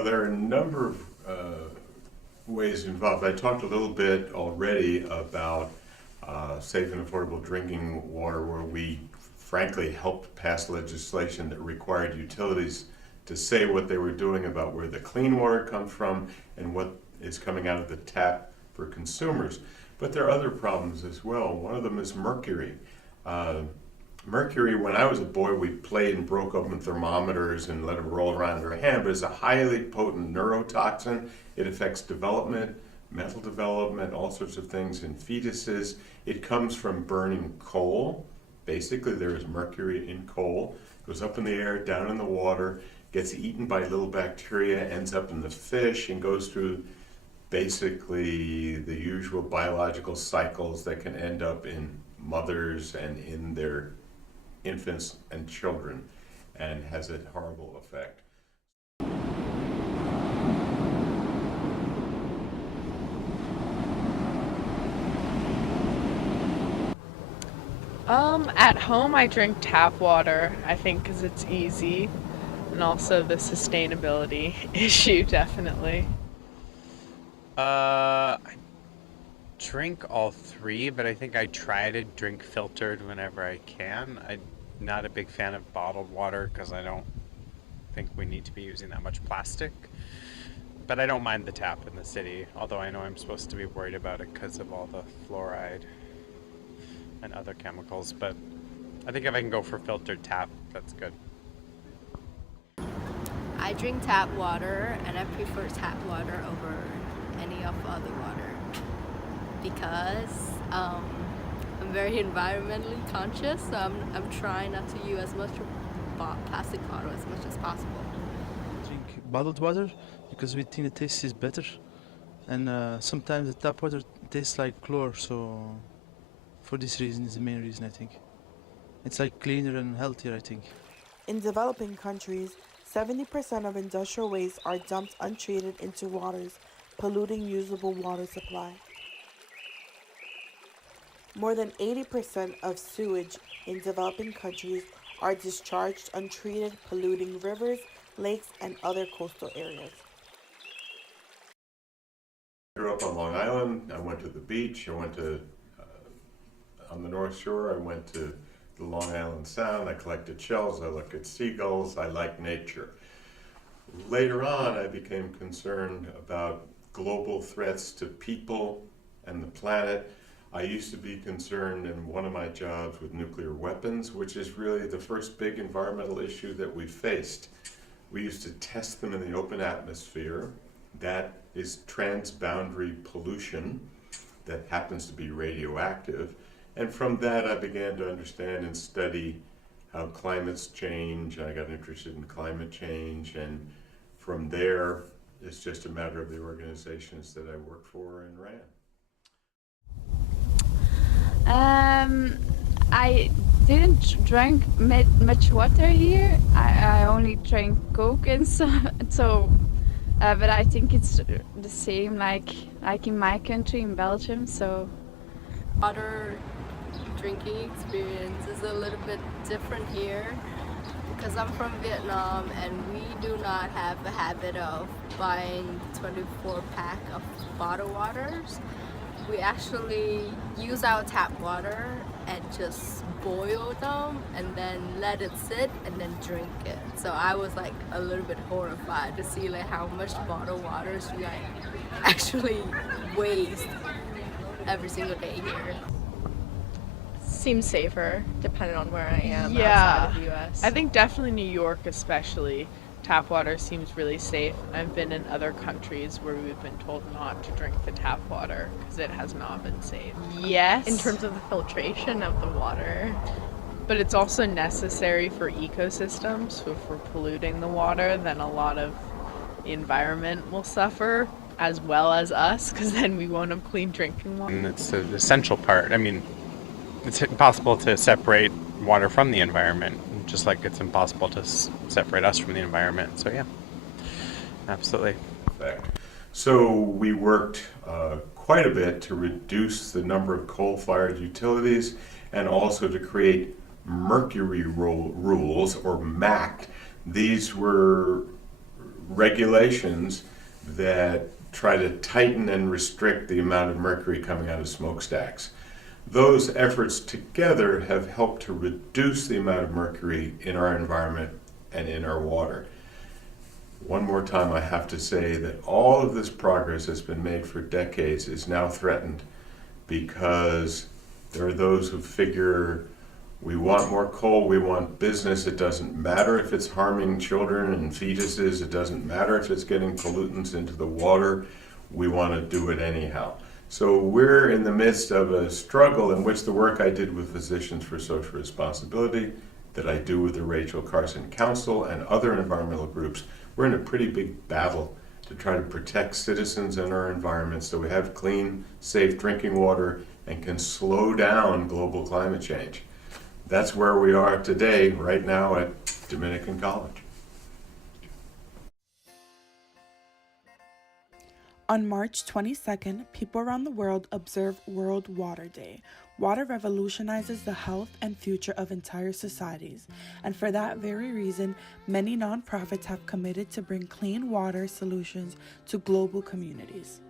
Well, there are a number of ways involved. I talked a little bit already about safe and affordable drinking water, where we frankly helped pass legislation that required utilities to say what they were doing about where the clean water comes from and what is coming out of the tap for consumers. But there are other problems as well. One of them is mercury. Mercury, when I was a boy, we played and broke open thermometers and let them roll around our hand, but it's a highly potent neurotoxin. It affects development, mental development, all sorts of things in fetuses. It comes from burning coal. Basically, there is mercury in coal. It goes up in the air, down in the water, gets eaten by little bacteria, ends up in the fish, and goes through basically the usual biological cycles that can end up in mothers and in their infants and children, and has a horrible effect. At home I drink tap water, I think, because it's easy, and also the sustainability issue, definitely. I drink all three, but I think I try to drink filtered whenever I can. I'm not a big fan of bottled water because I don't think we need to be using that much plastic. But I don't mind the tap in the city, although I know I'm supposed to be worried about it because of all the fluoride and other chemicals. But I think if I can go for filtered tap, that's good. I drink tap water, and I prefer tap water over any of other water because I'm very environmentally conscious, so I'm trying not to use as much plastic bottle as much as possible. Drink bottled water because we think the taste is better, and sometimes the tap water tastes like chlor, so for this reason is the main reason, I think. It's like cleaner and healthier, I think. In developing countries, 70% of industrial waste are dumped untreated into waters, polluting usable water supply. More than 80% of sewage in developing countries are discharged untreated, polluting rivers, lakes, and other coastal areas. I grew up on Long Island. I went to the beach. I went to, on the North Shore, I went to the Long Island Sound. I collected shells. I looked at seagulls. I like nature. Later on, I became concerned about global threats to people and the planet. I used to be concerned in one of my jobs with nuclear weapons, which is really the first big environmental issue that we faced. We used to test them in the open atmosphere. That is transboundary pollution that happens to be radioactive. And from that, I began to understand and study how climates change. I got interested in climate change, and from there, it's just a matter of the organizations that I worked for and ran. I didn't drink much water here. I only drank Coke and so but I think it's the same like in my country, in Belgium. So Water drinking experience is a little bit different here because I'm from Vietnam, and we do not have the habit of buying 24-pack of bottled waters. We actually use our tap water and just boil them and then let it sit and then drink it. So I was like a little bit horrified to see like how much bottled waters we like actually waste every single day here. Seems safer depending on where I am Yeah, outside of the US. I think definitely New York especially, tap water seems really safe. I've been in other countries where we've been told not to drink the tap water because it has not been safe. Yes. in terms of the filtration of the water. But it's also necessary for ecosystems. So if we're polluting the water, then a lot of the environment will suffer, as well as us, because then we won't have clean drinking water. And it's an essential part. I mean, it's impossible to separate water from the environment, just like it's impossible to separate us from the environment. So yeah, absolutely. So we worked quite a bit to reduce the number of coal-fired utilities and also to create mercury rules, or MACT. These were regulations that try to tighten and restrict the amount of mercury coming out of smokestacks. Those efforts together have helped to reduce the amount of mercury in our environment and in our water. One more time, I have to say that all of this progress that's been made for decades is now threatened because there are those who figure we want more coal, we want business, it doesn't matter if it's harming children and fetuses, it doesn't matter if it's getting pollutants into the water, we want to do it anyhow. So we're in the midst of a struggle in which the work I did with Physicians for Social Responsibility, that I do with the Rachel Carson Council and other environmental groups, we're in a pretty big battle to try to protect citizens and our environment so we have clean, safe drinking water and can slow down global climate change. That's where we are today, right now at Dominican College. On March 22nd, people around the world observe World Water Day. Water revolutionizes the health and future of entire societies, and for that very reason, many nonprofits have committed to bring clean water solutions to global communities.